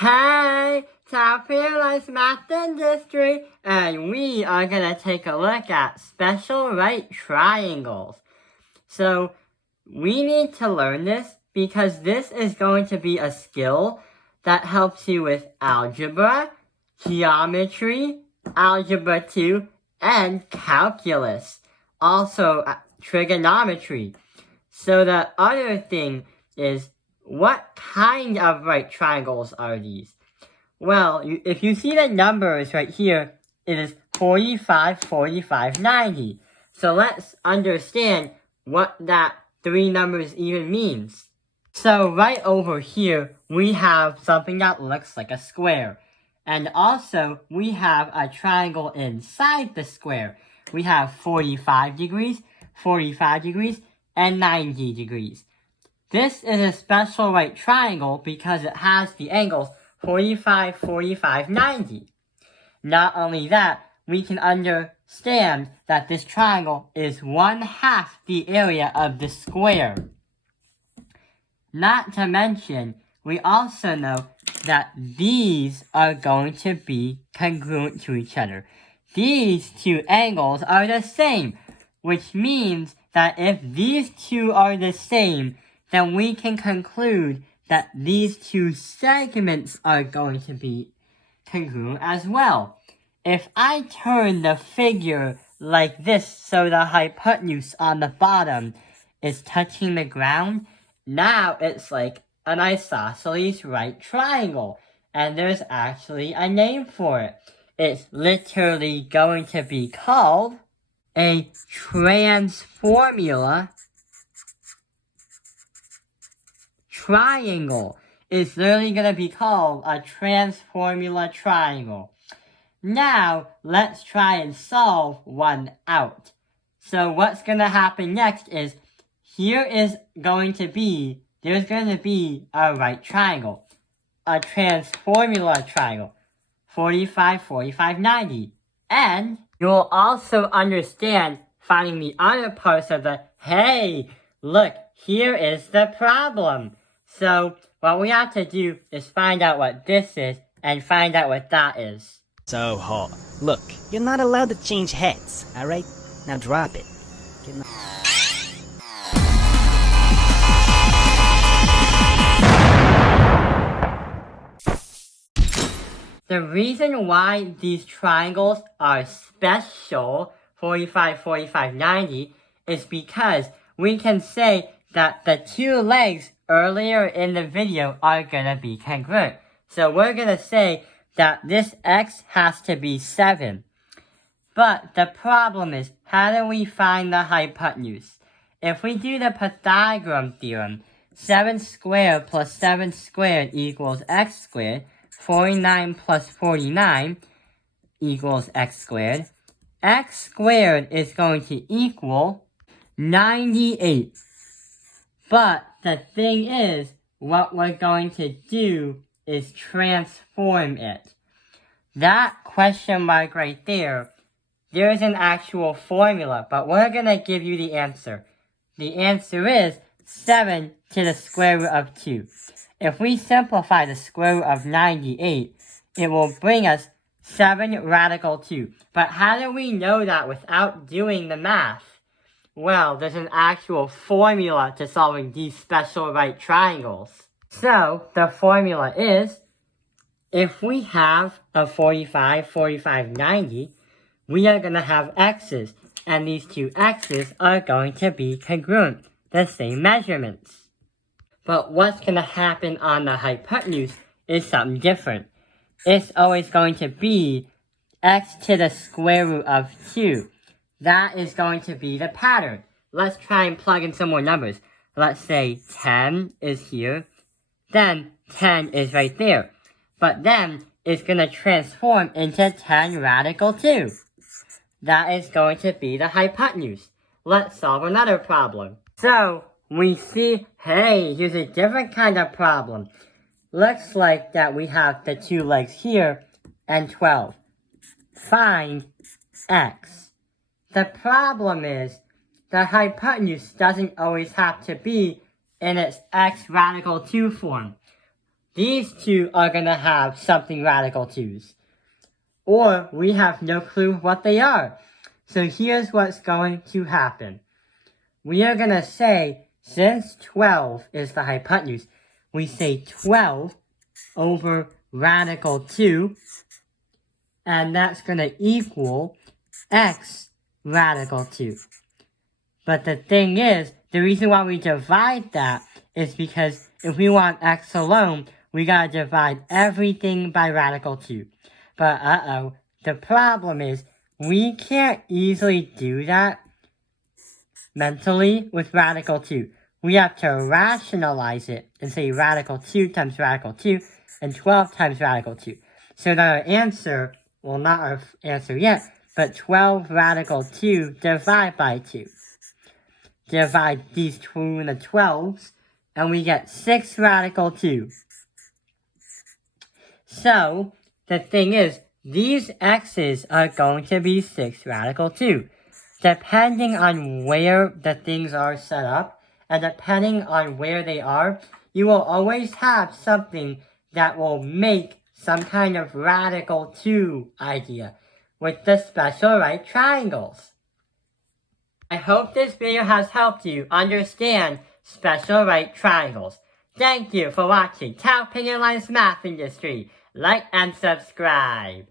Hey, Top Realized Math Industry, and we are going to take a look at special right triangles. So, we need to learn this because this is going to be a skill that helps you with algebra, geometry, algebra 2, and calculus. Also, trigonometry. So the other thing is, what kind of right triangles are these? Well, if you see the numbers right here, it is 45, 45, 90. So let's understand what that three numbers even means. So right over here, we have something that looks like a square. And also, we have a triangle inside the square. We have 45 degrees, 45 degrees, and 90 degrees. This is a special right triangle because it has the angles 45, 45, 90. Not only that, we can understand that this triangle is 1/2 the area of the square. Not to mention, we also know that these are going to be congruent to each other. These two angles are the same, which means that if these two are the same, then we can conclude that these two segments are going to be congruent as well. If I turn the figure like this so the hypotenuse on the bottom is touching the ground, now it's like an isosceles right triangle, and there's actually a name for it. It's literally going to be called a transformula triangle. It's literally going to be called a transformula triangle. Now, let's try and solve one out. So what's going to happen next is, there's going to be a right triangle. A transformula triangle. 45, 45, 90. And you'll also understand finding the other parts of the, hey, look, here is the problem. So what we have to do is find out what this is and find out what that is. So hot. Look, you're not allowed to change heads, alright? Now drop it. The reason why these triangles are special, 45, 45, 90, is because we can say that the two legs earlier in the video are gonna be congruent. So we're gonna say that this x has to be 7. But the problem is, how do we find the hypotenuse? If we do the Pythagorean theorem, 7 squared plus 7 squared equals x squared, 49 plus 49 equals x squared. X squared is going to equal 98. But the thing is, what we're going to do is transform it. That question mark right there, there's an actual formula, but we're going to give you the answer. The answer is 7 to the square root of 2. If we simplify the square root of 98, it will bring us 7 radical 2. But how do we know that without doing the math? Well, there's an actual formula to solving these special right triangles. So, the formula is, if we have a 45, 45, 90, we are going to have x's, and these two x's are going to be congruent, the same measurements. But what's going to happen on the hypotenuse is something different. It's always going to be x to the square root of 2. That is going to be the pattern. Let's try and plug in some more numbers. Let's say 10 is here. Then 10 is right there. But then it's going to transform into 10 radical 2. That is going to be the hypotenuse. Let's solve another problem. So, we see, hey, here's a different kind of problem. Looks like that we have the two legs here and 12. Find x. The problem is, the hypotenuse doesn't always have to be in its x radical 2 form. these two are gonna have something radical 2's. Or we have no clue what they are. So here's what's going to happen. We are gonna say, since 12 is the hypotenuse, we say 12 over radical 2, and that's gonna equal x radical 2. But the thing is, the reason why we divide that is because if we want x alone, we gotta divide everything by radical 2. But the problem is, we can't easily do that mentally with radical 2. We have to rationalize it and say radical 2 times radical 2 and 12 times radical 2. So that our answer, well, not our answer yet, but 12 radical 2 divided by 2. Divide these two in the 12s, and we get 6 radical 2. So, the thing is, these x's are going to be 6 radical 2. Depending on where the things are set up, and depending on where they are, you will always have something that will make some kind of radical 2 idea with the special right triangles. I hope this video has helped you understand special right triangles. Thank you for watching Tao Ping and Lion's Math Industry. Like and subscribe.